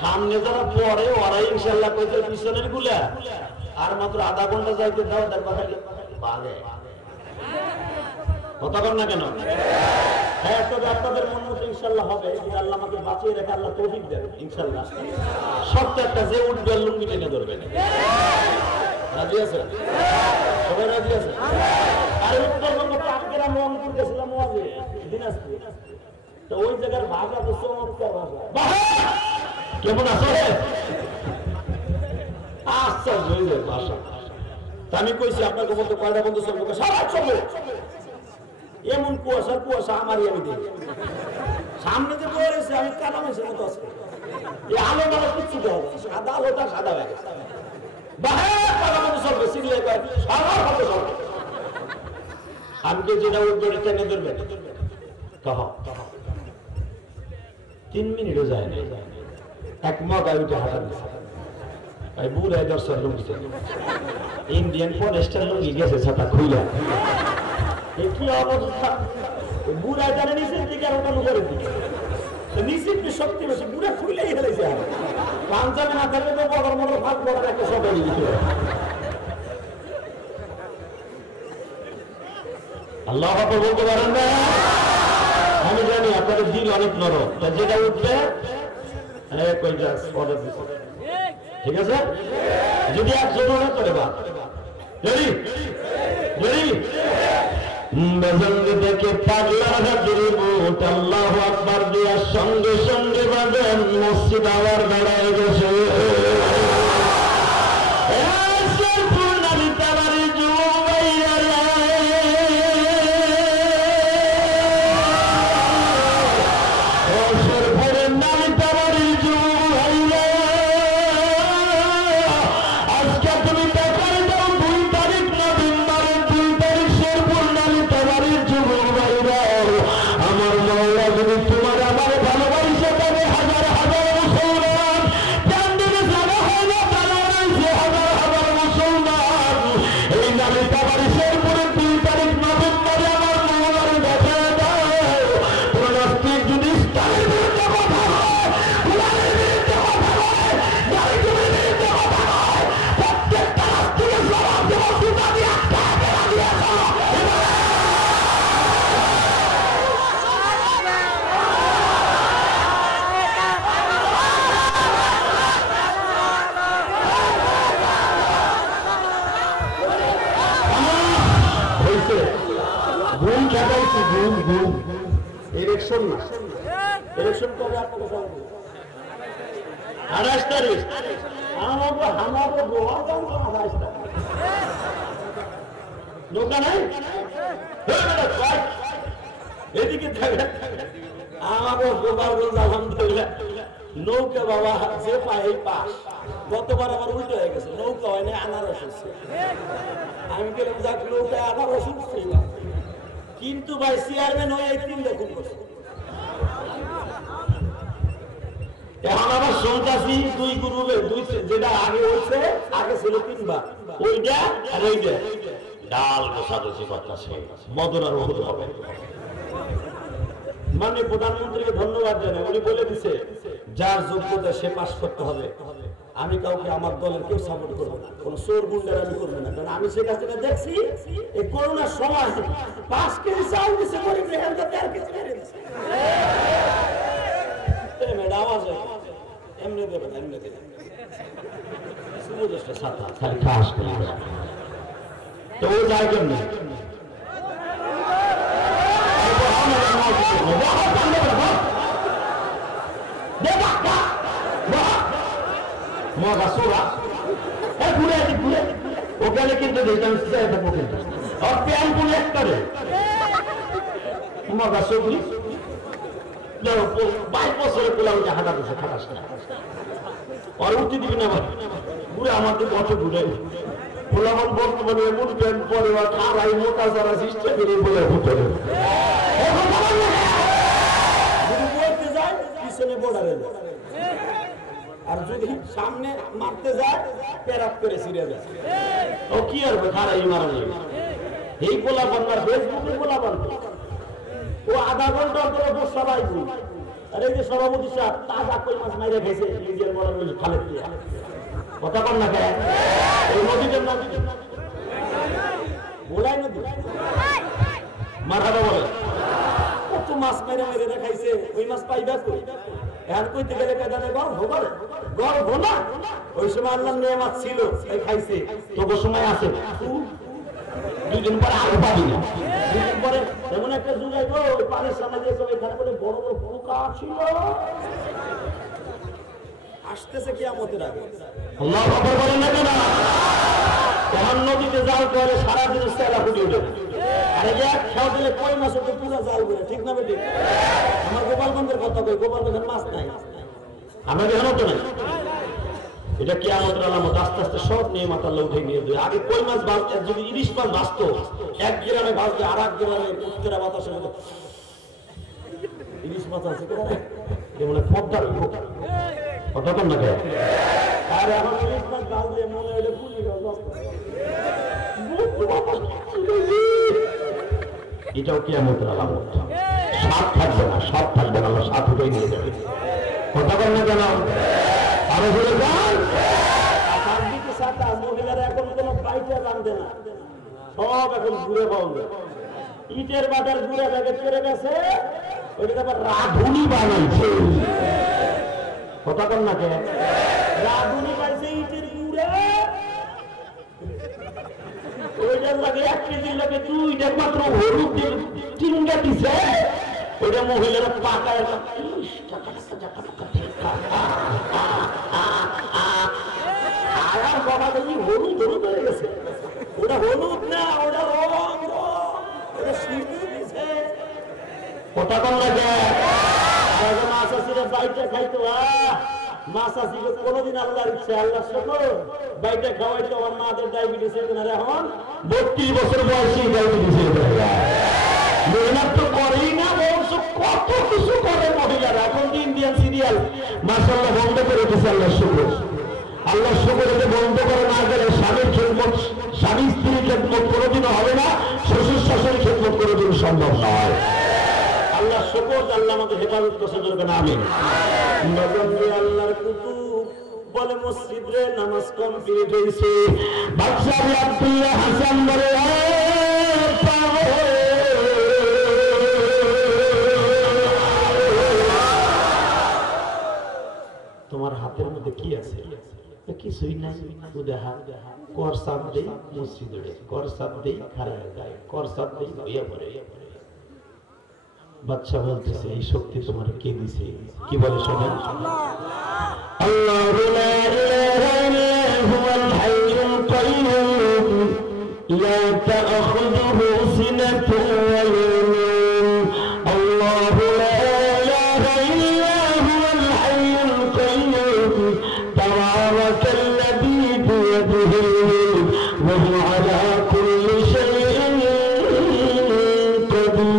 সামনে যারা পড়ে ওরা ইনশাল্লাহ কইতে পিছনের গুলা আর মাত্র আধা ঘন্টা যাইতে দাও দেখবা খালি বাগে কথা বল না কেন হ্যাঁ তবে আপনাদের মন মতো ইনশাল্লাহ হবে যে আল্লাহ আমাকে বাঁচিয়ে রেখে আল্লাহ তৌফিক দেন ইনশাল্লাহ সত্য একটা যে উঠবে লুঙ্গি টেনে ধরবে রাজি আছে সবাই রাজি আছে আর উত্তরবঙ্গ পাটগ্রাম রংপুর গেছিলাম ওয়াজে দিনাজপুর তো ওই জায়গার ভাষা তো চমৎকার ভাষা কেমন আছে আশ্চর্য হয়ে যায় ভাষা আমি কইছি আপনাকে বলতে কয়টা বন্ধু চলবে সারা চলবে এমন কুয়াশা কুয়াশা আমারই আমি দেখি সামনে যে বলেছে আমি কাদা মেশে মতো আছে এই আলো বালো কিচ্ছু দেওয়া যায় সাদা আলোটা সাদা হয়ে গেছে চলবে সিগলে সবার ভালো চলবে আমাকে যেটা উঠবে টেনে ধরবে কহ 3 মিনিটও যায় না এক মগা উঠে হাঁটা দিচ্ছে বুড়ায় দর্শন লুঙ্গিছে ইন্ডিয়ান ফরেস্টার লুঙ্গি গেছে ছাতা খুইলা কি অবস্থা বুড়ায় জানে নিচের দিকে আর ওটা উপরের দিকে নিচের দিকে শক্তি বেশি বুড়া খুইলেই ফেলেছে আর পাঞ্জাবে না থাকলে তো বড় বড় ভাগ বড় একটা সবাই দিতে আল্লাহ বলতে পারেন না আমি জানি আপনাদের দিল অনেক নরম যেটা উঠবে ঠিক আছে যদি একজন করে বা দেখে পাগলা আল্লাহু আকবার দেওয়ার সঙ্গে সঙ্গে বাজেন মসজিদ আবার বেড়ায় গেছে ইলেকশন না ইলেকশন কবে আপনাকে জানাবো 28 তারিখ আমাদের গোয়ার দাম 28 তারিখ নৌকা নাই এদিকে থাকে আমাদের গোপালগঞ্জ আলহামদুলিল্লাহ নৌকা বাবা যে পায় এই পাস গতবার আবার উল্টো হয়ে গেছে নৌকা হয় না আনারস হচ্ছে আমি গেলাম যাক নৌকায় আনারস উঠছে কিন্তু ভাই চেয়ারম্যান হয়ে 3 রকম করছে এখন আবার শুনতেছি 2 গ্রুপে 2 যেটা আগে হয়েছে আগে ছিল 3 বার ওইটা আর ওইটা ডাল বসাতেছে করতেছে মদন আর ওহুদ হবে মানে প্রধানমন্ত্রীকে ধন্যবাদ জানাই উনি বলে দিছে যার যোগ্যতা সে পাস করতে হবে আমি কাউকে আমার দলের কেউ সাপোর্ট করবো না কোন চোর গুন্ডার আমি করবো না কারণ আমি সে কাছে দেখছি এই করোনার সময় 5 কেজি চাউল দিছে গরিব রেহান তো 4 কেজি মেরে দিছে ম্যাডাম আছে এমনি দেবেন এমনি দেবেন সুবুজটা সাথা খালি খাস করে তো ও যায় কেমনে ওখানে কিন্তু আমাদের কত ঘুরে পোলাপন বর্তমানে এমন প্যান্ট পরে খারাই মোটা যারা সিস্টেম বলে ভিতরে আর যদি সামনে মারতে যায় প্যারাপ করে ছিঁড়ে যায়। ও কি আর খারাই মারা যাবে এই গোলা বান্ধার ফেসবুকে গোলা বান্ধ ও আধা ঘন্টার পরে বসা পাইব। আর এই যে সভাপতি সাহেব তাজা কই মাছ মাইরে খাইছে নিজের বড় খালেদ দিয়া কথা কন না খায় ওই নদীটার নাম গোলাই নদী মারহাবা বলে কত মাছ মেরে মেরে দেখাইছে ওই মাছ পাইবা কই এখন কইতে গেলে কেদানে গর্ব করে গর্ব না ওই সময় আল্লাহর নেয়ামত ছিল তাই খাইছে তবু সময় আছে দুদিন পরে আর পাবি না দুদিন পরে এমন একটা যুগ আইবো ওই পানির সামনে দিয়ে সবাই খারাপ করে বড় বড় পোকা ছিল আসতেছে কিয়ামতের আগে আল্লাহু আকবার বলেন না কেন তখন নদীতে জাল করে সারাদিন সেলা ফুটে উঠে আরে যে এক খাও দিলে কই মাছ ওকে পুরো জাল করে ঠিক না বেটি আমার গোপালগঞ্জের কথা কই গোপালগঞ্জের মাছ নাই আমাদের এখানেও তো নাই এটা কিয়ামতের আলামত আস্তে আস্তে সব নিয়ামত আল্লাহ উঠে নিয়ে দেয় আগে কই মাছ ভাজতে যদি ইলিশ মাছ ভাজতো এক গ্রামে ভাজতে আর এক গ্রামে উত্তরা বাতাসের মতো ইলিশ মাছ আছে কোথায় যেমন পদ্মার কথা কন না কে আর এখন ইলিশ মাছ ভাজলে মনে হইলে পুলি গাছ এটাও কিয়ামতের আলামত সাপ থাকবে না সাপ থাকবে না আল্লাহ সাপ উঠে নিয়ে যাবে কথা কন না কেন আরো বলে যান চারদিকে সাতা মহিলারা এখন কোনো পাইটা বাঁধে না সব এখন ঘুরে পাওয়া ইটের বাটার ঘুরে ব্যাগে চলে গেছে ওইটা আবার রাধুনি বানাইছে কথা কন না কে রাধুনি পাইছে ইটের ঘুরে ওইটার লাগে 1 কেজির লাগে 2টা মাত্র হলুদ টিঙ্গা দিছে ওইটা মহিলারা পাকায় আর বাবা দেখি হলুদ হলুদ হয়ে গেছে ওটা হলুদ না ওটা রং ওটা সিঁদুর দিছে কথা কম লাগে মাছ আসিরে বাইটা খাইতো মাছ আসিরে কোনোদিন আল্লাহর ইচ্ছে আল্লাহ শুকর বাইটা খাওয়াইতো আমার মাদের ডায়াবেটিস হয়েছে না এখন 32 বছর বয়সী ডায়াবেটিস হয়ে যায় মেহনত তো করেই না বলছো কত কিছু করে মহিলারা এখন ইন্ডিয়ান সিরিয়াল মাশাআল্লাহ বন্ধ করে দিয়েছে আল্লাহ শুকর এটা বন্ধ করে না গেলে স্বামীর খেদমত স্বামী স্ত্রীর খেদমত কোনোদিনও হবে না শ্বশুর শাশুড়ির খেদমত কোনোদিন সম্ভব নয় আল্লাহ শুকর আল্লাহ আমাদের হেফাজত করছে দরকার আমিন আল্লাহর কুতুব বলে মসজিদে নামাজ কমপ্লিট হয়েছে বাদশা আব্দুল্লাহ হাসান বলে তোমার হাতের মধ্যে কি আছে কিছুই নাই উদাহা কর সাপ দেই মসজিদে কর সাপ দেই খারাপ যায় কর সাপ দেই হইয়া পড়ে বাদশা বলতেছে এই শক্তি তোমার কে দিছে কি বলে শোনেন আল্লাহু লা ইলাহা ইল্লা হুয়াল হাইয়ুল কাইয়্যুম লা তা'খুযুহু সিনাতুন ওয়া নাওম আল্লাহু লা ইলাহা ইল্লা হুয়াল হাইয়ুল কাইয়্যুম তাবারাকাল্লাযী বিয়াদিহিল মুলক ওয়া হুয়া আলা কুল্লি শাইইন কাদির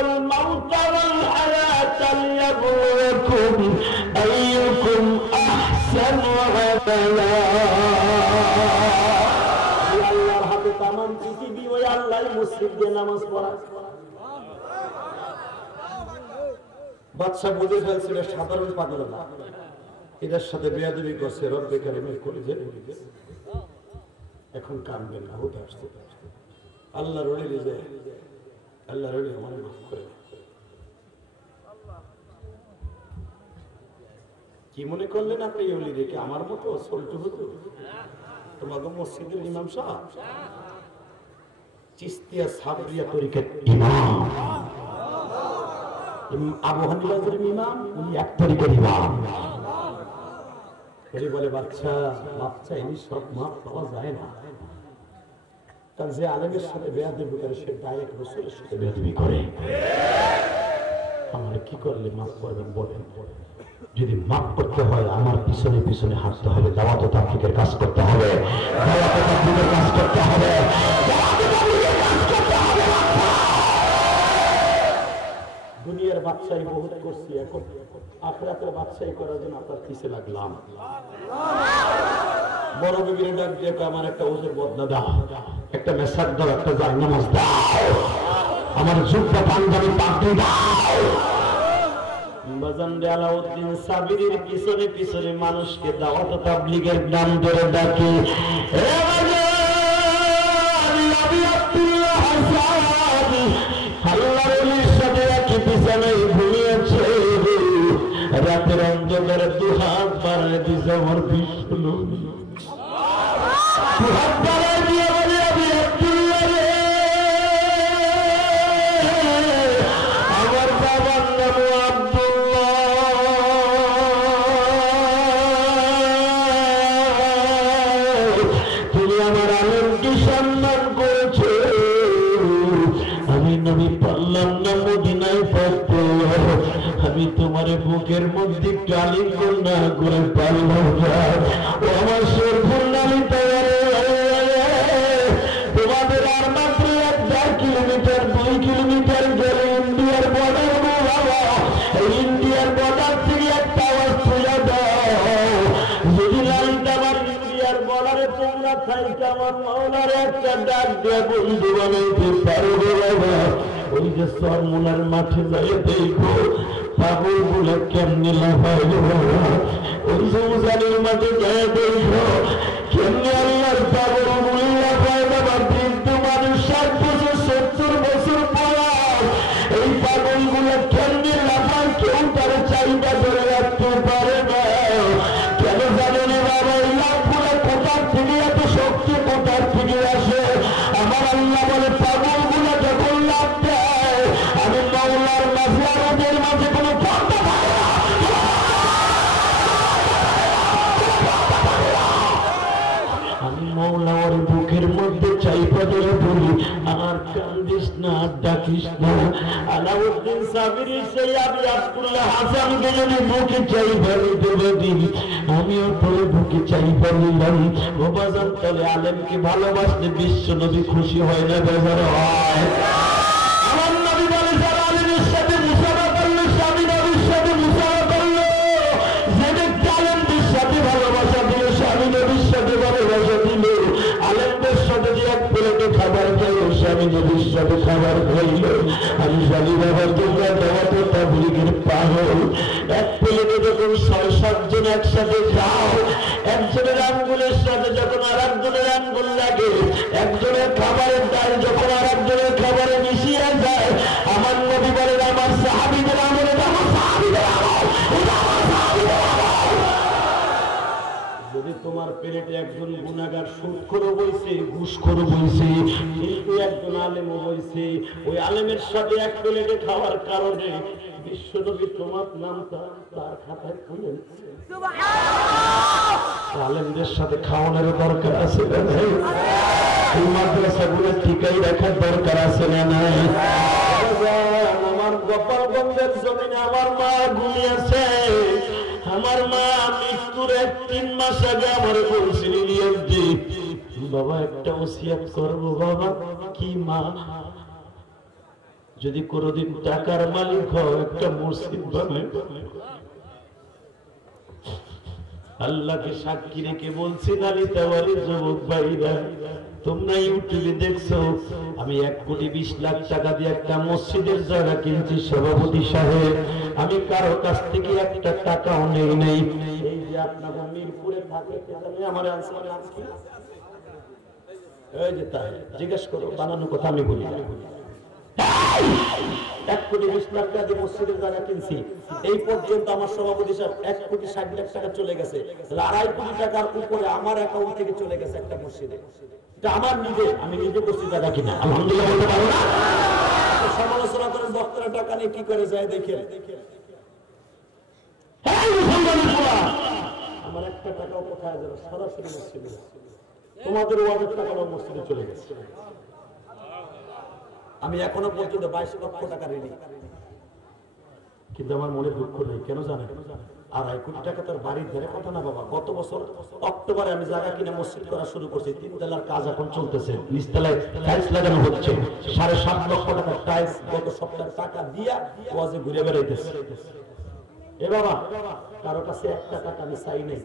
الموت والحياة ليبلوكم أيكم أحسن عملا আল্লাহর হাতে তামাম পৃথিবী ওই আল্লাহই মসজিদে নামাজ পড়ায় বাদশা বুঝে ফেলছিল সাধারণ পাগল না এটার সাথে বেয়াদবি করছে রব্বে কারিমের কলিজা এখন কাঁদবেন না হতে আসতে আল্লাহ রলি যায় আল্লাহ রলি আমার মাফ করে কি মনে করলেন আপনি ওলি রেখে আমার মতো সল্টু হতো তোমাকে মসজিদের ইমাম সাহেব চিস্তিয়া সাবরিয়া তরিকার ইমাম আবু হানিফার ইমাম উনি এক তরিকার ইমাম বলে বাচ্চা মাপ চাইনি সব মাপ পাওয়া যায় না কারণ যে আলেমের সাথে বেয়াদবি করে সে ডাইরেক্ট রাসূলের সাথে বেয়াদবি করে আমরা কি করলে মাফ করবেন বলেন যদি মাফ করতে হয় আমার পিছনে পিছনে হাঁটতে হবে দাওয়াত ও তাবলীগের কাজ করতে হবে দাওয়াত ও তাবলীগের কাজ করতে হবে দুনিয়ার বাদশাহী বহুত করছি, এখন আখিরাতের বাদশাহী করার জন্য আপনার পিছে লাগলাম। বড় বিবির ডাক দিয়ে আমার একটা ওজের বদনা দাও, একটা মেসাজ দাও, একটা জায়নামাজ দাও, আমার জুব্বা পাঞ্জাবি পাগড়ি দাও। বাজান রে আলাউদ্দিন সাবিরের পিছনে পিছনে মানুষকে দাওয়াত তাবলীগের নাম ধরে ডাকে, হে বাজান নবী আব্দুল্লাহ হাসান আল্লাহর ওলির সাথে একই পিছনে ঘুমিয়েছে, রাতের অন্ধকারে দুহাত বাড়ায় দিছে আমার বিশ্ব নবী। দুহাত বাড়ায় দিয়ে বলে, আমি আব্দুল্লাহ রে, আমার বাবার নাম আব্দুল্লাহ, তুমি আমার আলেমকে সম্মান করেছো, আমি নবী পারলাম না মদিনায় পড়তে, আমি তোমার বুকের মধ্যে আলিঙ্গন না করে পারলাম না। ও আমার সরফুল নামী তোমাদের আর মাত্র 1.5 কিলোমিটার 2 কিলোমিটার গেলে ইন্ডিয়ার বর্ডার গো বাবা, ইন্ডিয়ার বর্ডার থেকে একটা আওয়াজ তুলে দাও, যদি লালটা আমার ইন্ডিয়ার বর্ডারে তোমরা থাইকে আমার মাওলার একটা ডাক দিয়ে বন্ধু বানাইতে পারবে বাবা। ওই যে সরমুনার মাঠে যাই দেখো পাগল গুলো কেমনি লাফায় বাবা, ওই যে উজানির মাঠে যাই দেখো কেমনি আল্লাহর পাগল গুলো লাফায় বাবা। কিন্তু মানুষ 60 বছর 70 বছর পর এই পাগল গুলো কেমনি লাফায়, কেউ তার চাহিদা ধরে রাখতে পারে না। কেন জানেন বাবা, এই লাভগুলো কোথার থেকে, এত শক্তি কোথার থেকে আসে? আমার আল্লাহ বলে পাগল গুলো যখন লাভ দেয় আমি মাওলার মাঝে আর ওদের মাঝে কোনো পর্দা থাকে না। আমি মাওলা ওর বুকের মধ্যে চাইপা ধরে বলি, আর কান্দিস না, আর ডাকিস না। আলাউদ্দিন সাবিরি সেই আমি আব্দুল্লাহ হাসানকে যদি বুকে চাইপা নিতে পারি, আমিও তোর বুকে চাইপা নিলাম। ও বাজান, তাহলে আলেমকে ভালোবাসলে বিশ্ব নবী খুশি হয় না বেজার হয়? আমার নবী বলে, যারা আলেমের সাথে মুসাফা করলো, স্বামী নবীর সাথে মুসাফা করলো, যে ব্যক্তি আলেমদের সাথে ভালোবাসা দিল, স্বামী নবীর সাথে ভালোবাসা দিল, আলেমদের সাথে যে এক প্লেটে খাবার খাইল, স্বামী নবীর সাথে খাবার খাইল, আমি জানি বাবার তোমরা দাওয়াতে তাবলীগের পাগল। এক প্লেটে যখন 6-7 জন একসাথে যাও, একজনের আঙ্গুলের সাথে যখন আর একজনের আঙ্গুল লাগে, একজনের খাবারের ডাল যখন আর একজনের খাবারে মিশিয়ে যায়, আমার নবী বলেন আমার সাহাবীদের আমলে, আমার সাহাবীদের আমল, এটা আমার সাহাবীদের আমল। যদি তোমার পেটেে একজন গুনাহগার সুদখোর বইছে, ঘুষখোর বইছে, কিন্তু একজন আলেমও বইছে, ওই আলেমের সাথে এক প্লেটে খাওয়ার কারণে বিশ্বনবী তোমার নামটা তার খাতায় খুলে সুবহানাল্লাহ। আলেমদের সাথে খাওয়ানোর দরকার আছে না নাই? এই মাদ্রাসাগুলো ঠিকই রাখার দরকার আছে না নাই? আমার গোপালগঞ্জের জমিনে আমার মা ঘুমিয়েছে, আমার মা মৃত্যুর 3 মাস আগে আমার বলছিলেন বাবা একটা ওসিয়ত করবো। বাবা কি? মা যদি কোনদিন টাকার মালিক হও, একটা মসজিদ বানাই। আল্লাহকে সাক্ষী রেখে বলছি, নালিতাওয়ালি যুবক ভাইরা, তোমরা ইউটিউবে দেখছো আমি 1,20,00,000 টাকা দিয়ে একটা মসজিদের জায়গা কিনছি সভাপতি সাহেব। আমি কারো কাছ থেকে একটা টাকাও নেই নাই। এই যে আপনারা মিরপুরে থাকে, আমার আনসার আছে, এই যে তাই জিজ্ঞেস করো, বানানো কথা আমি বলি। 1,20,00,000 টাকা দিয়ে মসজিদের জায়গা কিনছি, এই পর্যন্ত আমার সভাপতি সাহেব 1,60,00,000 টাকা চলে গেছে। 2.5 কোটি টাকার উপরে আমার অ্যাকাউন্ট থেকে চলে গেছে একটা মসজিদে। এটা আমার নিজে, আমি নিজে করছি টাকা কিনা, আলহামদুলিল্লাহ বলতে পারো না? সমালোচনা করেন বক্তারা টাকা নিয়ে কি করে যায় দেখে। আমার একটা টাকাও কোথায় যাবে? সরাসরি মসজিদে। তোমাদের ওয়াজের টাকা মসজিদে চলে গেছে। আমি এখনো পর্যন্ত 22 লক্ষ টাকা ঋণী। কিন্তু আমার মনে দুঃখ নেই, কেন জানেন? 2.5 কোটি টাকা তার বাড়ির ধারে কথা না বাবা। গত বছর অক্টোবরে আমি জায়গা কিনে মসজিদ করা শুরু করছি, 3 তলার কাজ এখন চলতেছে, নিচতলায় টাইলস লাগানো হচ্ছে, 7.5 লক্ষ টাকা টাইলস গত সপ্তাহে টাকা দিয়া ওয়াজে ঘুরে বেড়াইতেছে। এ বাবা, কারো কাছে 1 টাকা আমি চাই নাই।